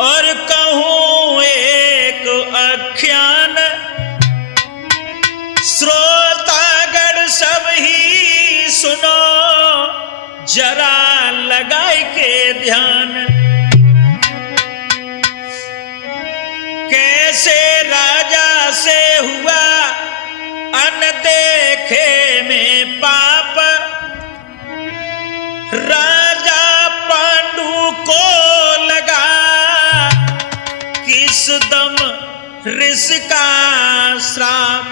और कहूं एक आख्यान, श्रोतागण सब ही सुनो, जरा लगाए के ध्यान। कैसे राजा से हुआ अनदेखे में पाप, राजा पांडु को लगा किस दम ऋष का श्राप।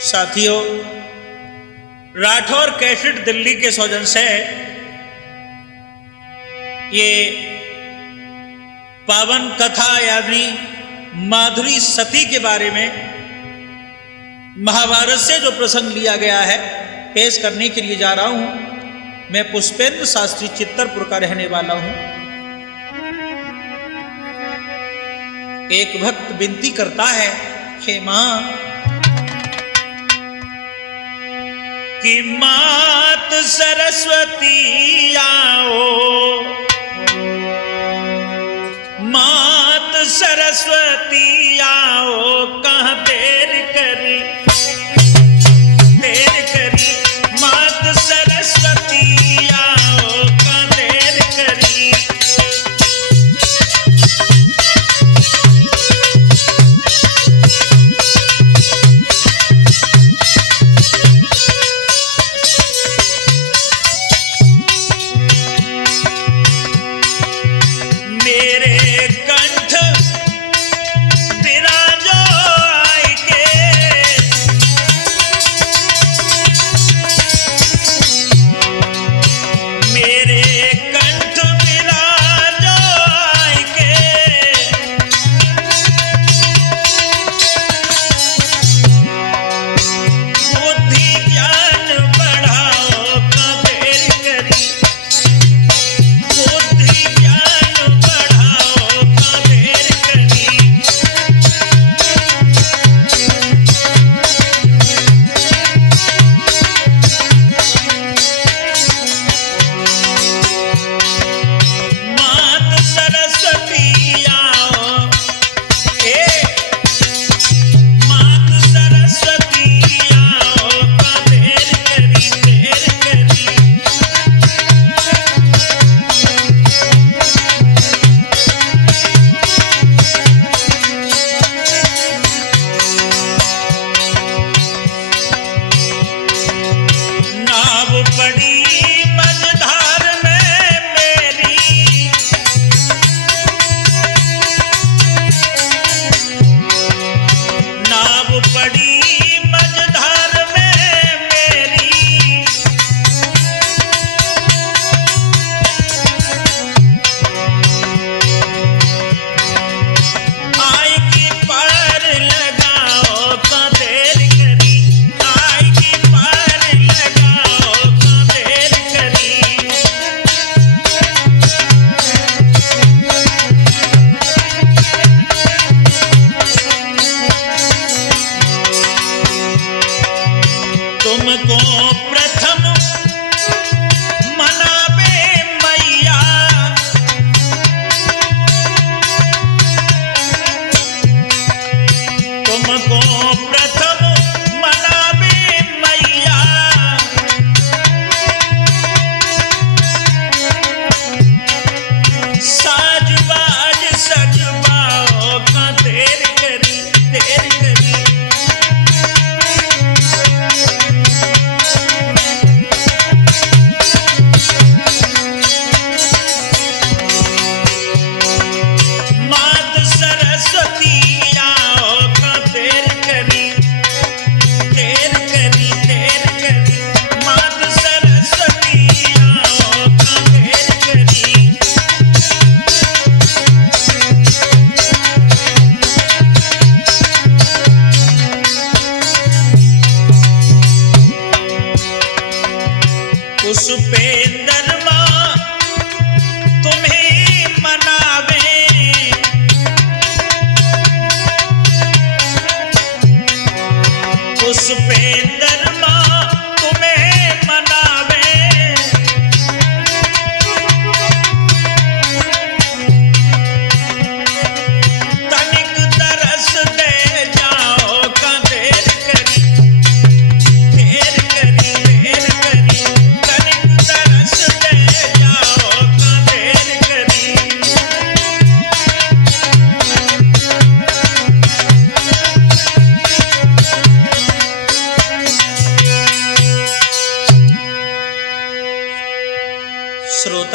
साथियों, राठौर कैसेट दिल्ली के सौजन से ये पावन कथा यानी माधुरी सती के बारे में महाभारत से जो प्रसंग लिया गया है पेश करने के लिए जा रहा हूं। मैं पुष्पेंद्र शास्त्री चित्तरपुर का रहने वाला हूं। एक भक्त विनती करता है, हे मां कि मात सरस्वती आओ, मात सरस्वती आओ, कहाँ देर करी, देर करी, मात सरस्वती आओ, कहाँ देर करी।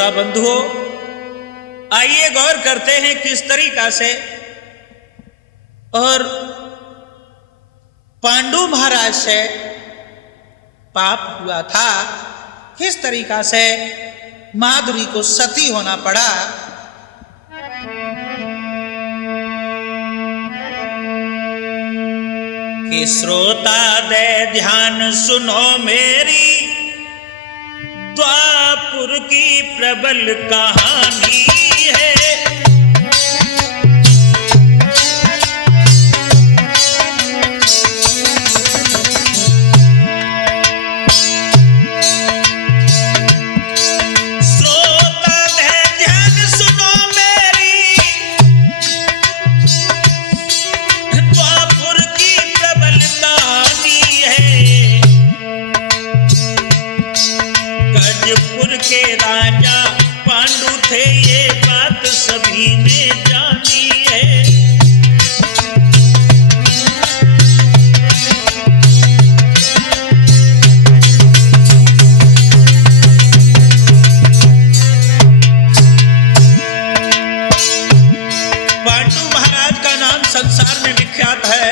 श्रोता बंधुओं, आइए गौर करते हैं किस तरीका से और पांडु महाराज से पाप हुआ था, किस तरीका से माधुरी को सती होना पड़ा। कि श्रोता दे ध्यान सुनो मेरी द्वापुर की प्रबल कहानी है। के राजा पांडु थे, ये बात सभी ने जानी है। पांडु महाराज का नाम संसार में विख्यात है।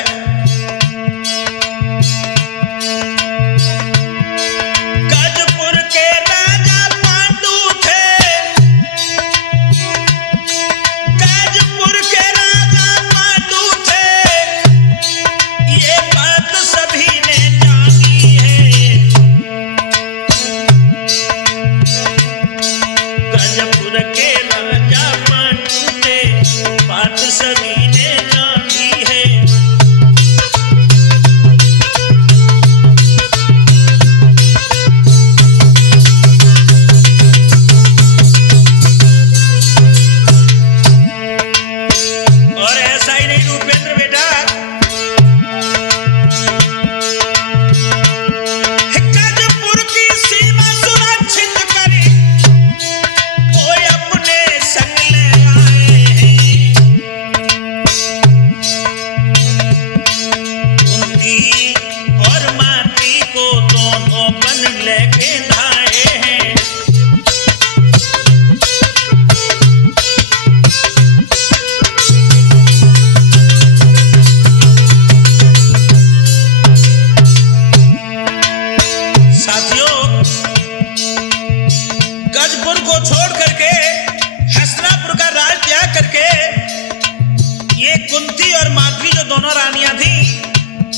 कुंती और माधवी जो दोनों रानियां थी,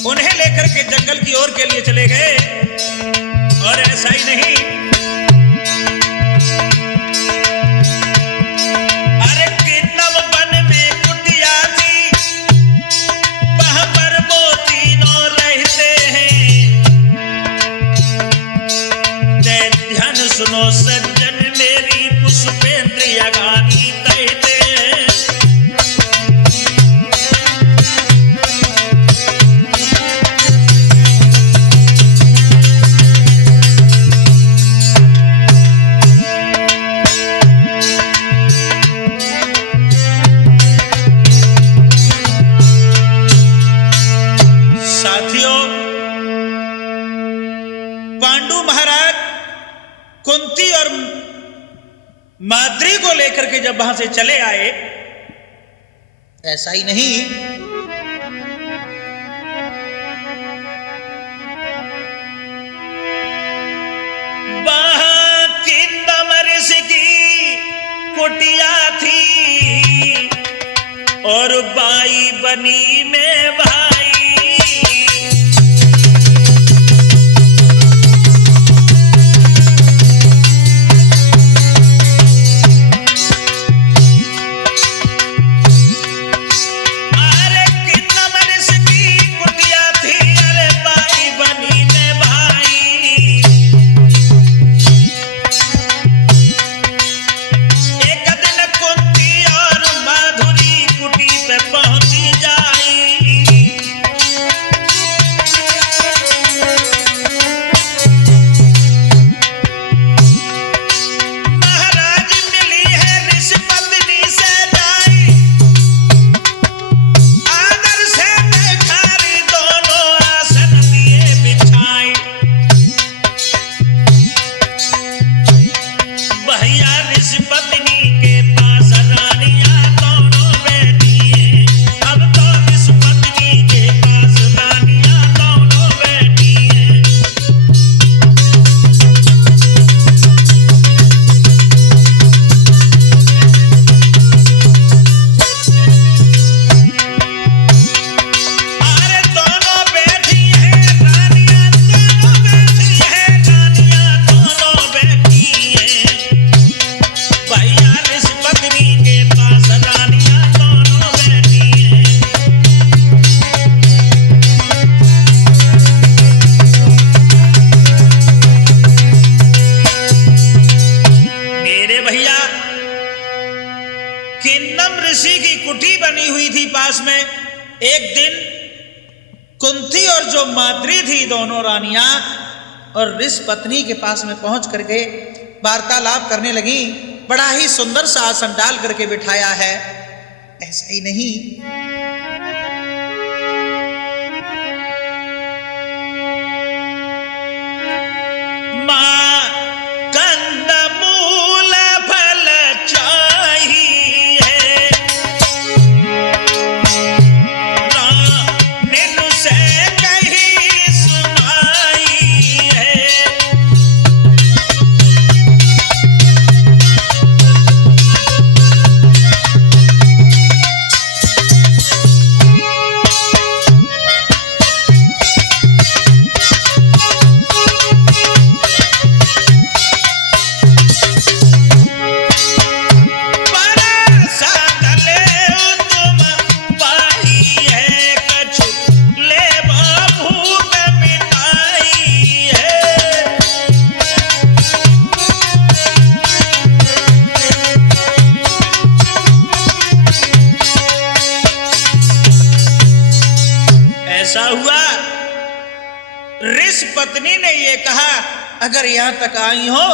उन्हें लेकर के जंगल की ओर के लिए चले गए। और ऐसा ही नहीं, अरे किन्नम वन में कुटिया थी, वहां पर वो तीनों रहते हैं। ध्यान सुनो सज्जन मेरी पुष्पेंद्र यगानी कहते हैं। कुंती और माद्री को लेकर के जब वहां से चले आए, ऐसा ही नहीं, वहां किंदम ऋषि की कुटिया थी और बाई बनी में भाई। पहुंची जाई एक दिन कुंती और जो माद्री थी, दोनों रानियां और ऋष पत्नी के पास में पहुंच करके वार्तालाप करने लगी। बड़ा ही सुंदर सा आसन डाल करके बिठाया है। ऐसा ही नहीं, मां कंदमूल फल चाहिए, रानिन से कही सुनाई है। ऐसा हुआ, ऋष पत्नी ने ये कहा, अगर यहां तक आई हो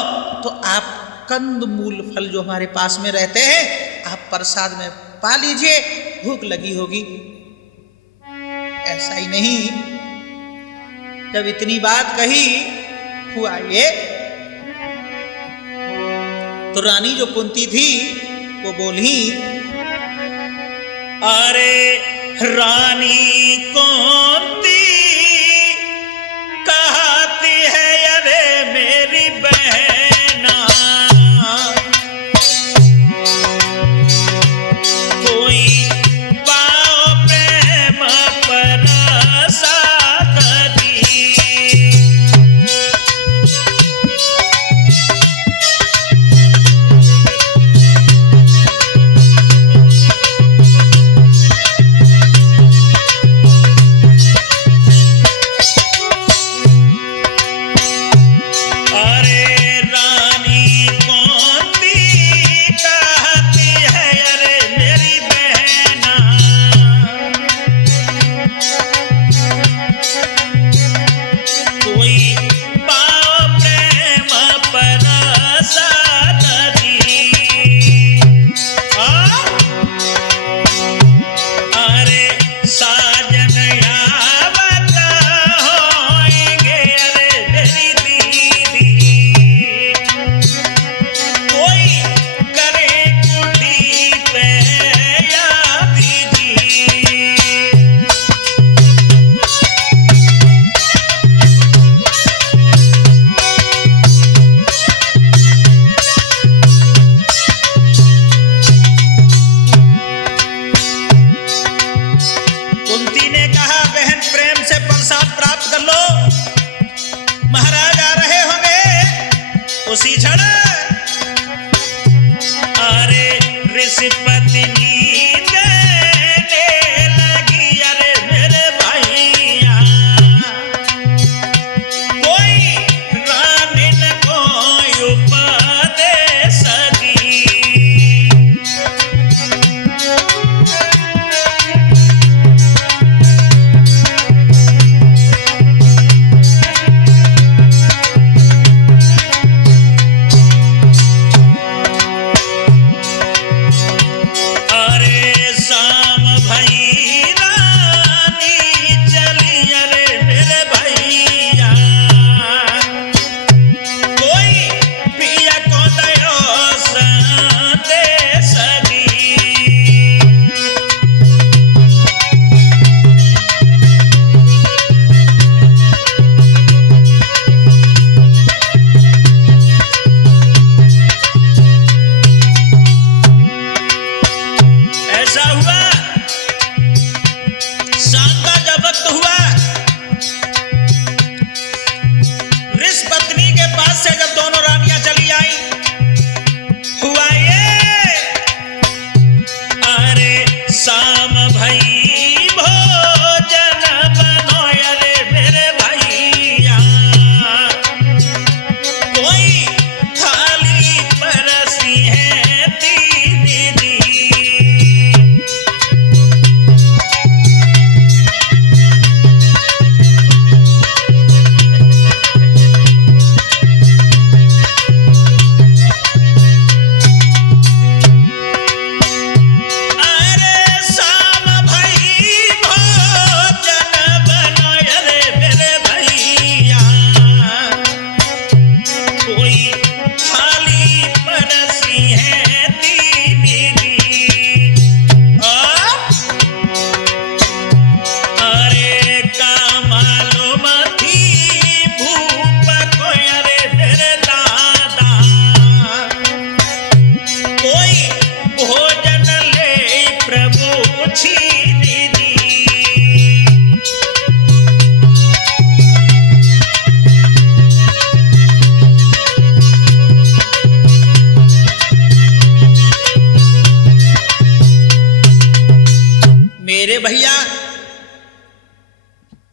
तो आप कंद मूल फल जो हमारे पास में रहते हैं आप प्रसाद में पा लीजिए, भूख लगी होगी। ऐसा ही नहीं, जब इतनी बात कही, हुआ ये, तो रानी जो कुंती थी वो बोली, अरे रानी कुंती कहती है, अरे मेरी बहना, कोई पाओ प्रेम परसा करी।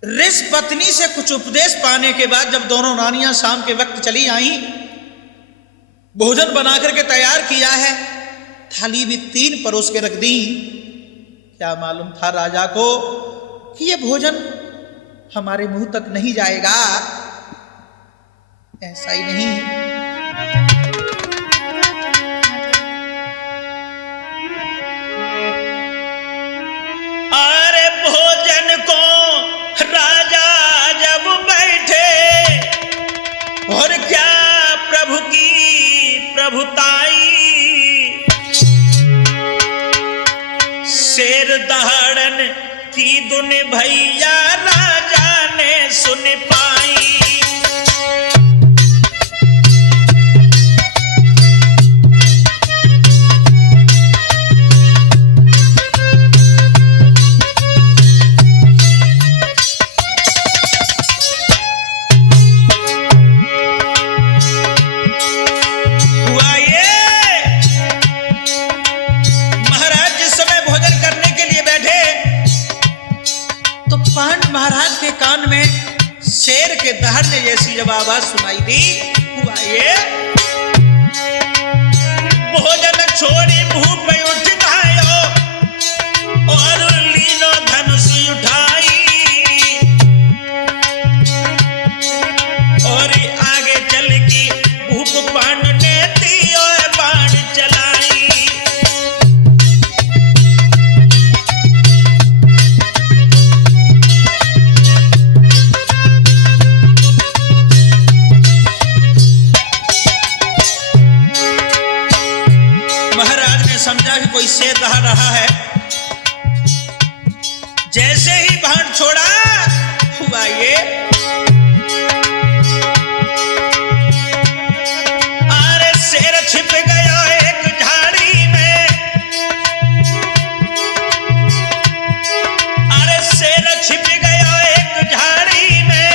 ऋष पत्नी से कुछ उपदेश पाने के बाद जब दोनों रानियां शाम के वक्त चली आई, भोजन बना करके तैयार किया है, थाली भी 3 परोस के रख दी। क्या मालूम था राजा को कि ये भोजन हमारे मुंह तक नहीं जाएगा। ऐसा ही नहीं, अरे भोजन को राजा जब बैठे और क्या प्रभु की प्रभुताई, शेर दहाड़न की दुन भैया राजा ने सुन पाई। महाराज के कान में शेर के दहाड़ने जैसी जब आवाज सुनाई दी, हुआ ये, भोजन छोड़ी भूप उठ गयो और लीनो धनुष उठाई, और आगे चल की भूप पांड ने दियो बाण चलाई। समझा कि कोई शेर रहा है। जैसे ही बाण छोड़ा, हुआ ये, अरे शेर छिप गया एक झाड़ी में, अरे शेर छिप गया एक झाड़ी में,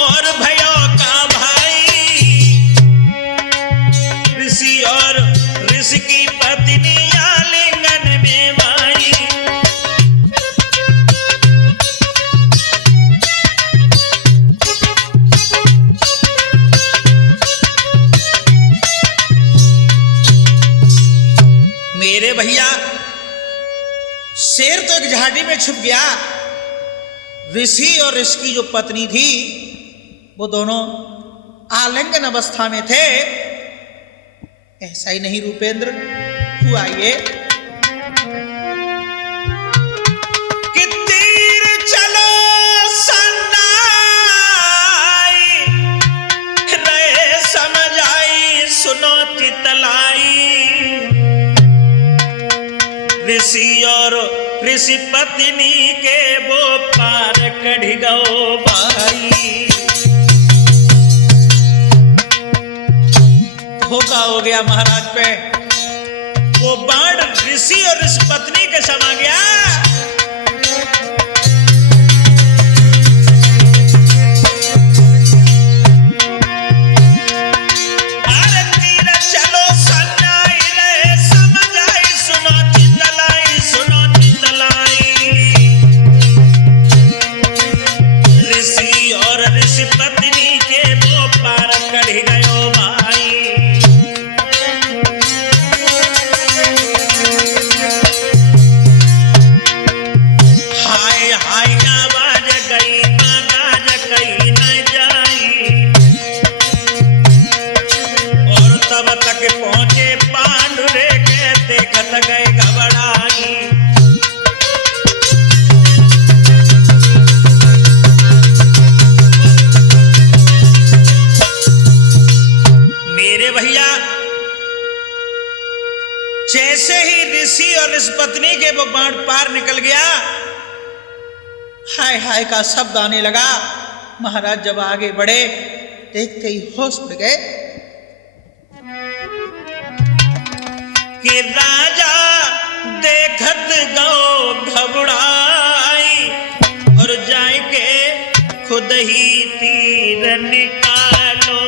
और भयो का भाई ऋषि और ऋषि की पत्नी आलिंगन में भाई। मेरे भैया, शेर तो एक झाड़ी में छुप गया, ऋषि और ऋषि की जो पत्नी थी वो दोनों आलिंगन अवस्था में थे। ऐसा ही नहीं रूपेंद्र, हुआ ये, कि तीर चलो सन्नाई रहे समझ आई सुनो चितलाई, ऋषि और ऋषि पत्नी के वो पार कढ़ गो भाई। धोखा हो गया महाराज पे, वो बाण ऋषि और ऋषि पत्नी के समा गया। अरे तीर चलो सन्नाई रहे समझ आई सुनो चितलाई, सुनो चितलाई, ऋषि और ऋषि पत्नी के वो पार कढ़ गयो भाई। पहुंचे पांडुरे के देखत गए घबराई। मेरे भैया, जैसे ही ऋषि और ऋषि पत्नी के वो बाण पार निकल गया, हाय हाय का शब्द आने लगा। महाराज जब आगे बढ़े, देखते ही होश उड़ गए कि राजा देखत गो घबराई, और जाए के खुद ही तीर निकालो।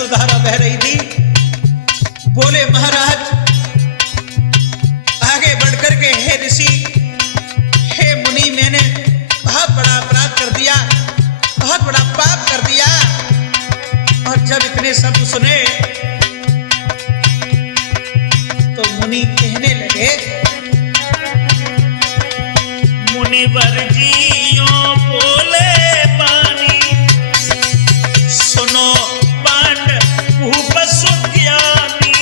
अश्रुधारा बह रही थी। बोले महाराज आगे बढ़कर के, हे ऋषि, हे मुनि, मैंने बहुत बड़ा अपराध कर दिया, बहुत बड़ा पाप कर दिया। और जब इतने शब्द सुने तो मुनि कहने लगे, मुनिवर जियों बोले बानी, सुनो पांड भूप सुज्ञानी।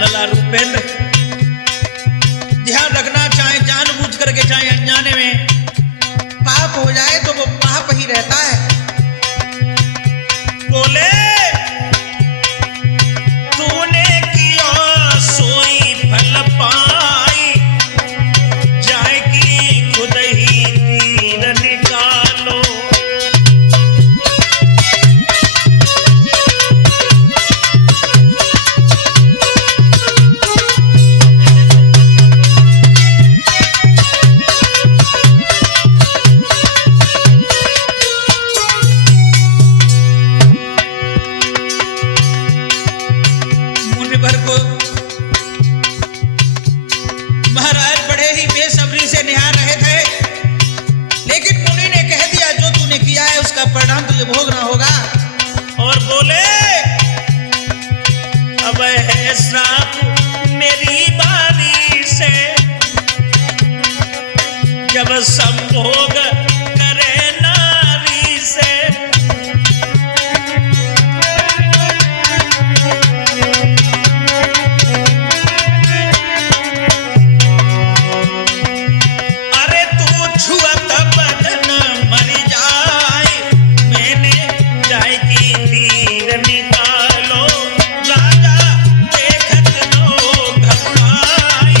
लला रूपेंद्र, ध्यान रखना, चाहे जानबूझ करके चाहे अनजाने में पाप हो जाए तो वो पाप ही रहता है। बोले तूने किया सोई फल पाई, जाएगी खुद ही तीर निकालो। मुनिवर को महाराज बड़े ही बेसब्री से निहार रहे थे, लेकिन मुनि ने कह दिया जो तूने किया है उसका परिणाम तुझे भोगना होगा। और बोले अब है श्राप मेरी बारी से, जब संभोग करे नारी से। अरे तू छुअत बदन मर जाए, मैंने जाएगी तीर निकालो। राजा देखत नो घबराए,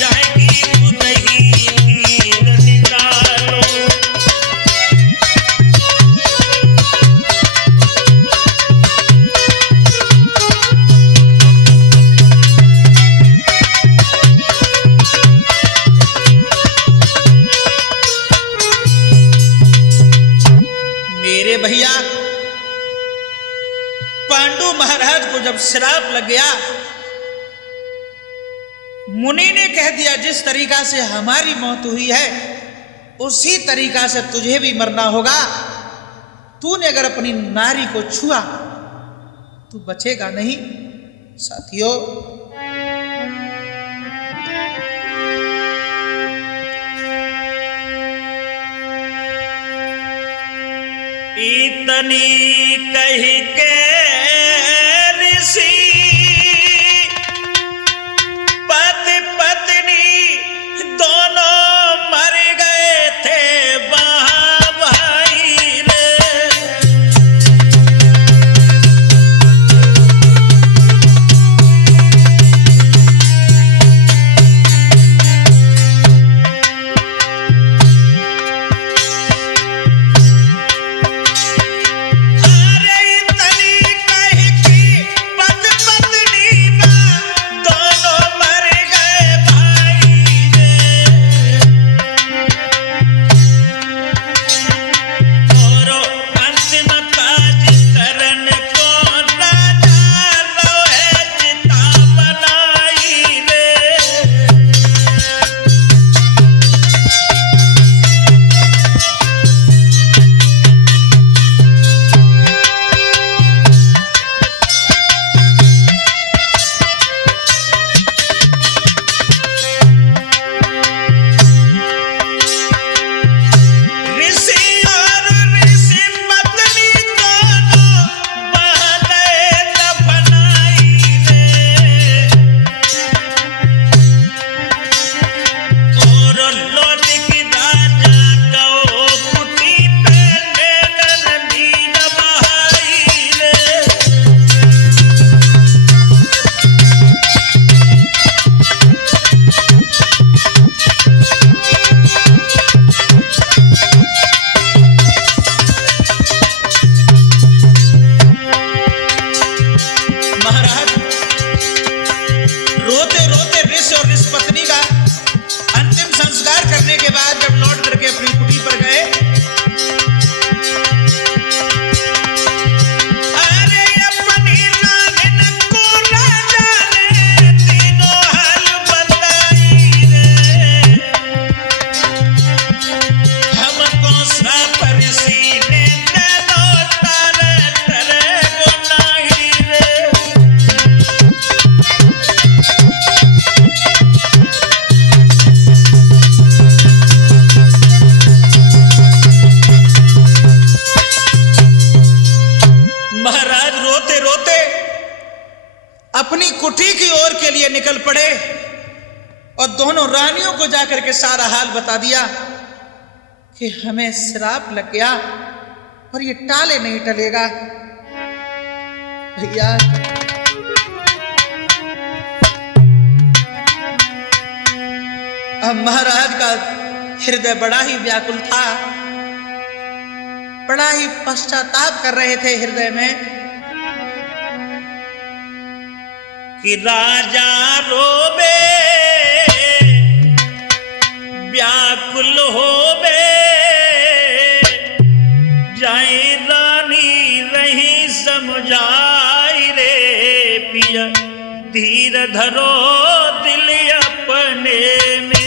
जाएगी खुद ही तीर निकालो। मेरे भैया पांडु महाराज को जब श्राप लग गया, मुनि ने कह दिया जिस तरीका से हमारी मौत हुई है उसी तरीका से तुझे भी मरना होगा। तूने अगर अपनी नारी को छुआ तू बचेगा नहीं। साथियों, इतनी कही के ऋषि पति पत्नी दोनों मर गए थे वहाँ भाई रे। अरे इतनी कही की पति रोते रोते अपनी कुटी की ओर के लिए निकल पड़े और दोनों रानियों को जाकर के सारा हाल बता दिया कि हमें श्राप लग गया और ये टाले नहीं टलेगा। भैया अब महाराज का हृदय बड़ा ही व्याकुल था, बड़ा ही पश्चाताप कर रहे थे हृदय में कि राजा रोबे व्याकुल होबे जाए रानी रही समझाई रे पिया धीर धरो दिल अपने में।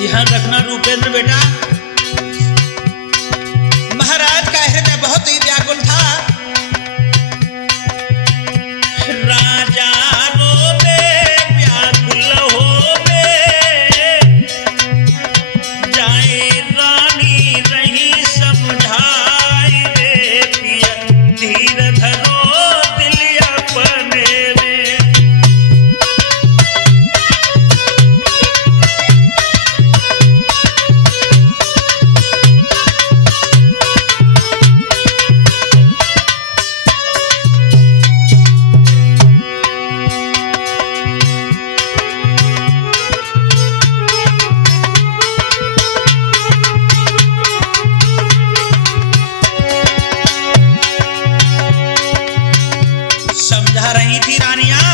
ध्यान रखना रूपेंद्र बेटा, महाराज का हृदय बहुत ही व्याकुल था। राजा रोबे व्याकुल होबे जाए रानी रही समझाई रे पिया धीर धरो दिल अपने में। समझा रही थी रानियां,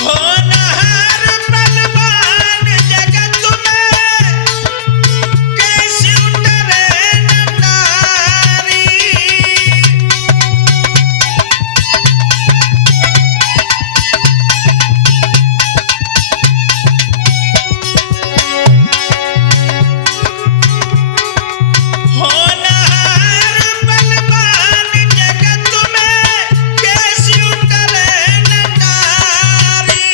होनहार बलवान जगत में कैसे उतरे नटारी। होनहार बलवान जगत में कैसे उतरे नटारी।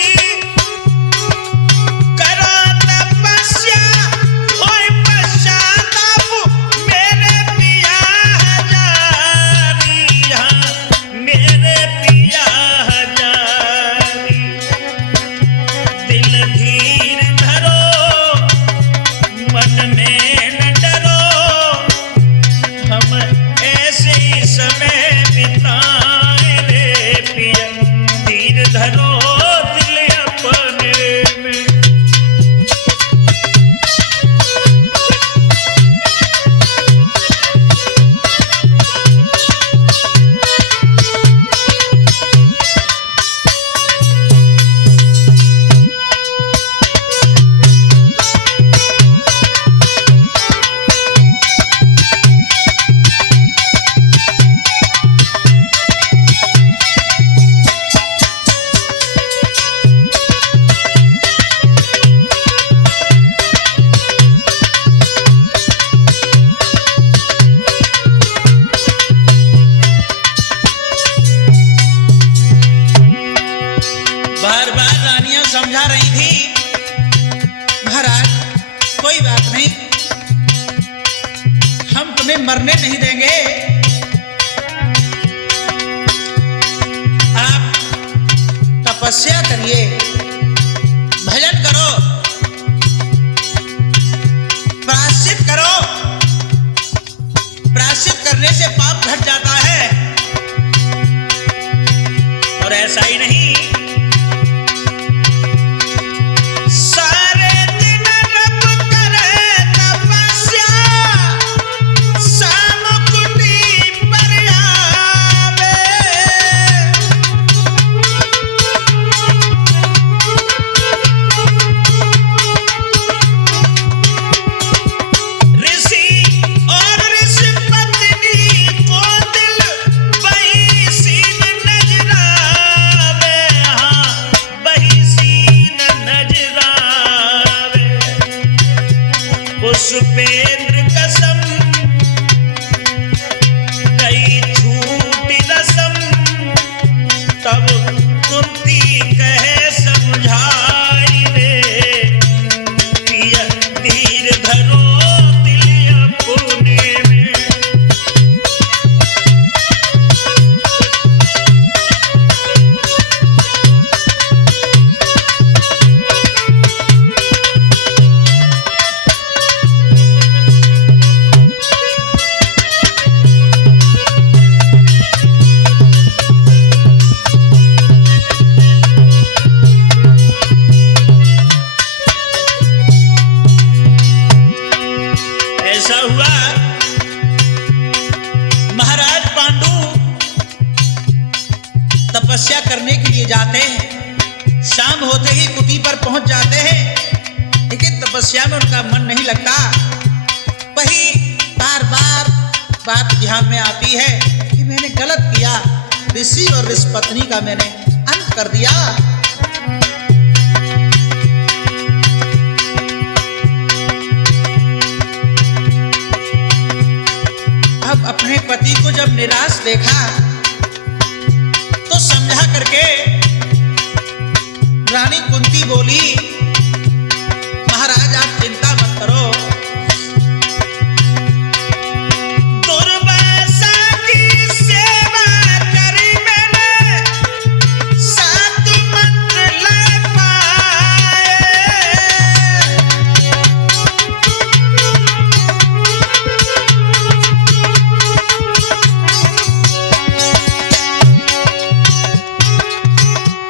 करो तपस्या होय पश्चाताप मेरे पिया हजारी। हाँ मेरे पिया हजारी दिल धीर धरो मन में न डरो हम ऐसे ही समय बिताए रे पिया धीर धरो दिल अपने में। बार बार रानियां समझा रही थी, महाराज कोई बात नहीं, हम तुम्हें मरने नहीं देंगे। आप तपस्या करिए, भजन करो, प्रायश्चित करो। प्रायश्चित करने से पाप घट जाता है। और ऐसा ही नहीं सारे दिन रब करे तपस्या, शाम कुटी पर आवे। तब कुंती कहे समझाई रे पिया धीर धरो दिल अपने में। ऐसा हुआ महाराज पांडु तपस्या करने के लिए जाते हैं। शाम होते ही कुटी पर पहुंच जाते हैं, लेकिन तपस्या में उनका मन नहीं लगता। वही बार बार बात ध्यान में आती है कि मैंने गलत किया, ऋषि और ऋषि पत्नी का मैंने अंत कर दिया। अब अपने पति को जब निराश देखा तो समझा करके रानी कुंती बोली, महाराज आप चिंता मत करो, दुर्वासा की सेवा करी मैंने, 7 मंत्र ले पाए।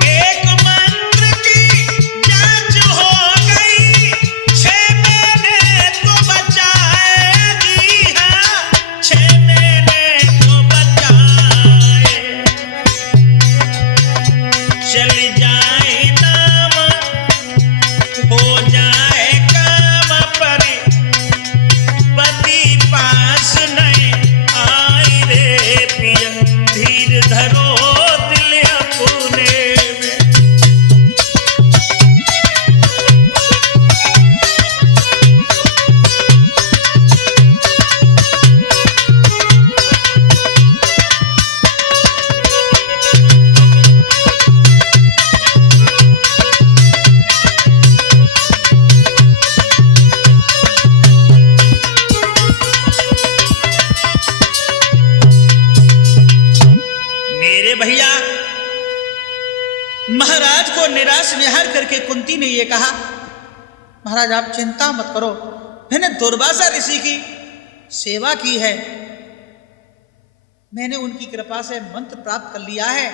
एक मंत्र की जांच हो गई, 6 महीने तो बचाएगी, हाँ 6 महीने तो बचाए। चल जाए नाम हो जाए काम पर, पति पास नहीं आई रे पिया धीर धरो दिल अपने में। मेरे भैया महाराज को निराश निहार करके कुंती ने यह कहा, महाराज आप चिंता मत करो, मैंने दुर्वासा ऋषि की सेवा की है, मैंने उनकी कृपा से मंत्र प्राप्त कर लिया है,